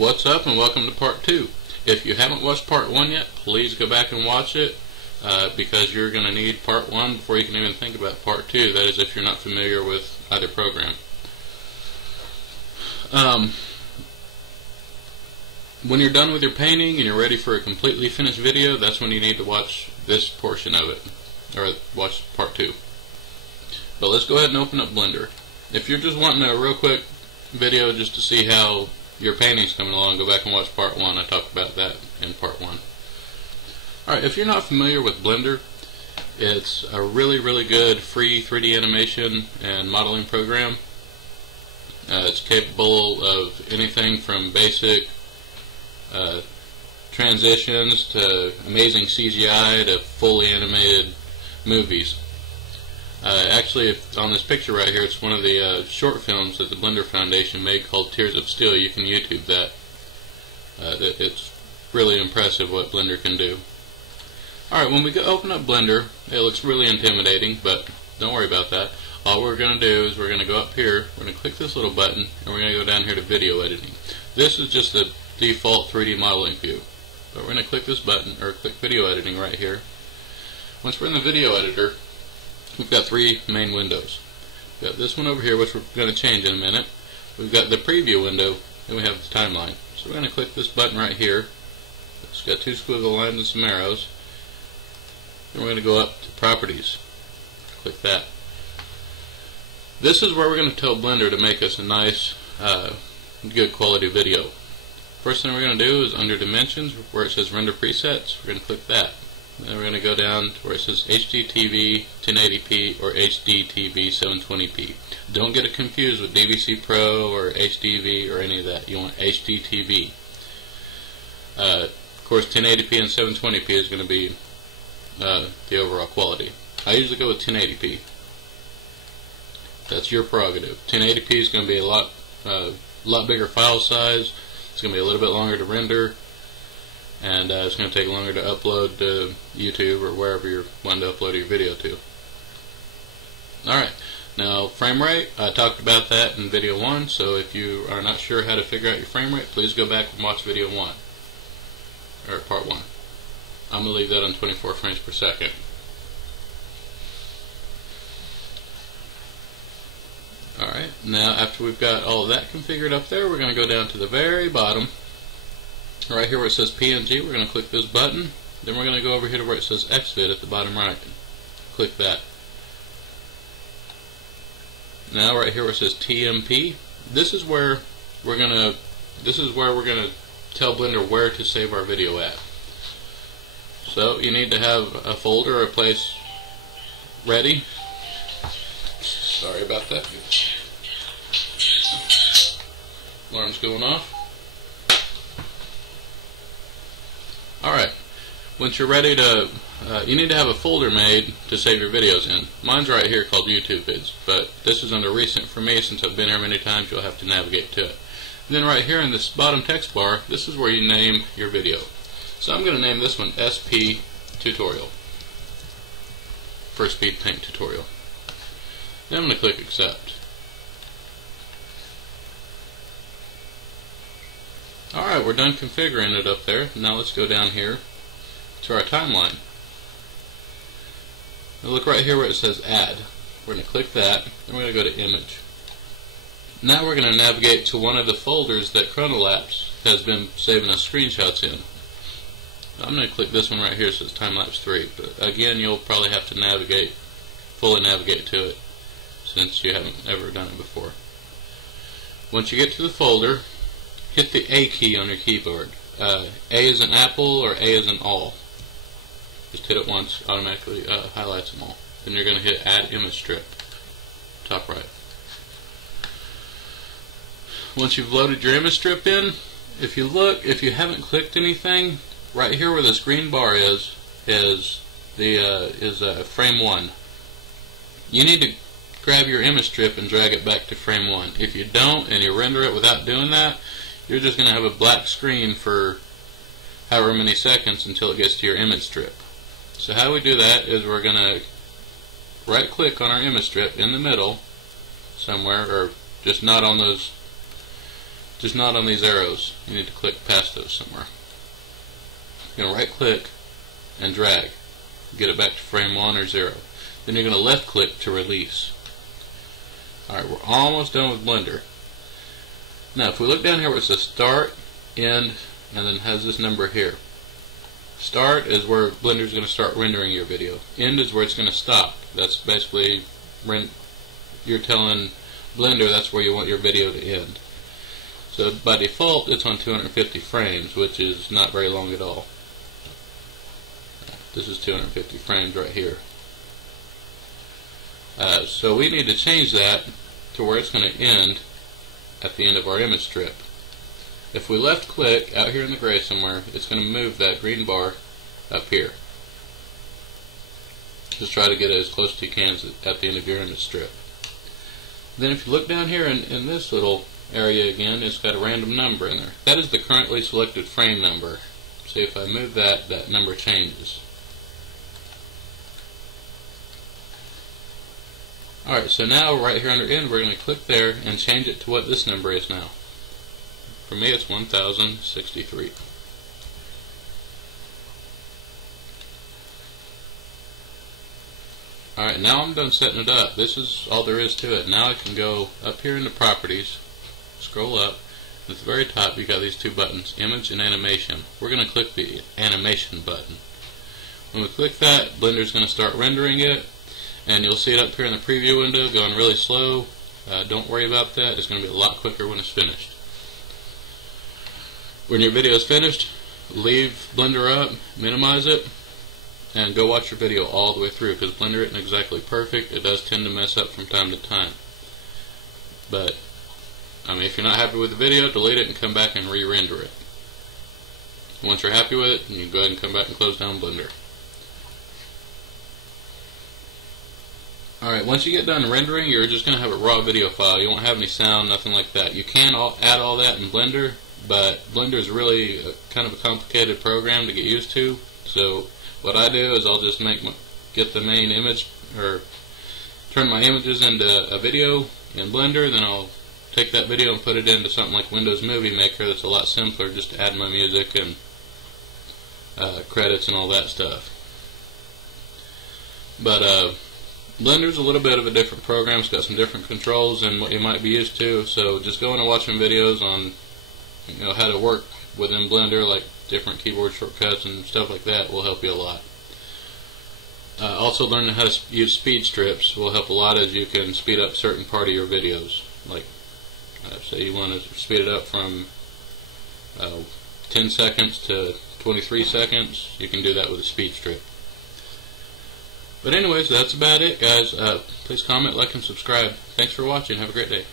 What's up, and welcome to part 2. If you haven't watched part 1 yet, please go back and watch it because you're going to need part 1 before you can even think about part 2. That is, if you're not familiar with either program. When you're done with your painting and you're ready for a completely finished video, that's when you need to watch this portion of it, or watch part 2. But let's go ahead and open up Blender. If you're just wanting a real quick video just to see how your painting's coming along, go back and watch part 1. I talked about that in part 1. Alright, if you're not familiar with Blender, it's a really good free 3D animation and modeling program. It's capable of anything from basic transitions to amazing CGI to fully animated movies. Actually, on this picture right here, it's one of the short films that the Blender Foundation made called Tears of Steel. You can YouTube that. It's really impressive what Blender can do. Alright, when we go open up Blender, it looks really intimidating, but don't worry about that. All we're going to do is we're going to go up here, we're going to click this little button, and we're going to go down here to Video Editing. This is just the default 3D modeling view. But we're going to click this button, or click Video Editing right here. Once we're in the Video Editor, we've got 3 main windows. We've got this one over here, which we're going to change in a minute. We've got the Preview window, and we have the Timeline. So we're going to click this button right here. It's got 2 squiggly lines and some arrows. Then we're going to go up to Properties. Click that. This is where we're going to tell Blender to make us a nice, good quality video. First thing we're going to do is under Dimensions, where it says Render Presets, we're going to click that. Then we're going to go down to where it says HDTV 1080p or HDTV 720p. Don't get it confused with DVC Pro or HDV or any of that. You want HDTV. Of course, 1080p and 720p is going to be the overall quality. I usually go with 1080p. That's your prerogative. 1080p is going to be a lot bigger file size. It's going to be a little bit longer to render, and it's going to take longer to upload to YouTube or wherever you're wanting to upload your video to. Alright, now frame rate, I talked about that in video 1, so if you are not sure how to figure out your frame rate, please go back and watch video 1, or part 1. I'm going to leave that on 24 frames per second. Alright, now after we've got all of that configured up there, we're going to go down to the very bottom. Right here where it says PNG, we're going to click this button. Then we're going to go over here to where it says XVID at the bottom right. Click that. Now right here where it says TMP, this is where we're going to tell Blender where to save our video at. So you need to have a folder or a place ready. Sorry about that. Alarm's going off. Alright, once you're ready to, you need to have a folder made to save your videos in. Mine's right here called YouTube Vids, but this is under Recent for me. Since I've been here many times, you'll have to navigate to it. And then right here in this bottom text bar, this is where you name your video. So I'm going to name this one SP Tutorial. First Speed Paint Tutorial. Then I'm going to click Accept. Alright, we're done configuring it up there. Now let's go down here to our timeline. Now look right here where it says Add. We're going to click that, and we're going to go to Image. Now we're going to navigate to one of the folders that Time-lapse has been saving us screenshots in. I'm going to click this one right here. It says Time-lapse 3. But again, you'll probably have to fully navigate to it, since you haven't ever done it before. Once you get to the folder, hit the A key on your keyboard. A is in apple or A is in all. Just hit it once, automatically highlights them all. Then you're going to hit Add Image Strip, top right. Once you've loaded your image strip in, if you haven't clicked anything, right here where this green bar is frame 1. You need to grab your image strip and drag it back to frame 1. If you don't and you render it without doing that, you're just going to have a black screen for however many seconds until it gets to your image strip. So how we do that is we're going to right click on our image strip in the middle somewhere, or just not on those just not on these arrows. You need to click past those somewhere. You're going to right click and drag. Get it back to frame 1 or 0. Then you're going to left click to release. Alright, we're almost done with Blender. Now if we look down here where it says start, end, and then has this number here. Start is where Blender is going to start rendering your video. End is where it's going to stop. That's basically you're telling Blender that's where you want your video to end. So by default it's on 250 frames, which is not very long at all. This is 250 frames right here. So we need to change that to where it's going to end at the end of our image strip. If we left click out here in the gray somewhere, it's going to move that green bar up here. Just try to get it as close to you can at the end of your image strip. Then if you look down here in this little area again, it's got a random number in there. That is the currently selected frame number. See, if I move that, that number changes. Alright, so now right here under end, we're going to click there and change it to what this number is now. For me it's 1063. Alright, now I'm done setting it up. This is all there is to it. Now I can go up here into properties, scroll up, and at the very top you got these two buttons, image and animation. We're going to click the animation button. When we click that, Blender's going to start rendering it, and you'll see it up here in the preview window going really slow. Don't worry about that. It's going to be a lot quicker when it's finished. When your video is finished, leave Blender up, minimize it, and go watch your video all the way through, because Blender isn't exactly perfect. It does tend to mess up from time to time. But, I mean, if you're not happy with the video, delete it and come back and re-render it. Once you're happy with it, you can go ahead and come back and close down Blender. Alright, once you get done rendering, you're just going to have a raw video file. You won't have any sound, nothing like that. You can add all that in Blender, but Blender is really kind of a complicated program to get used to. So what I do is I'll just get the main image, or turn my images into a video in Blender, then I'll take that video and put it into something like Windows Movie Maker that's a lot simpler, just to add my music and credits and all that stuff. But Blender's a little bit of a different program. It's got some different controls than what you might be used to, so just going and watching videos on how to work within Blender, like different keyboard shortcuts and stuff like that, will help you a lot. Also learning how to use speed strips will help a lot, as you can speed up certain part of your videos. Like say you want to speed it up from 10 seconds to 23 seconds, you can do that with a speed strip. But anyways, that's about it, guys. Please comment, like, and subscribe. Thanks for watching. Have a great day.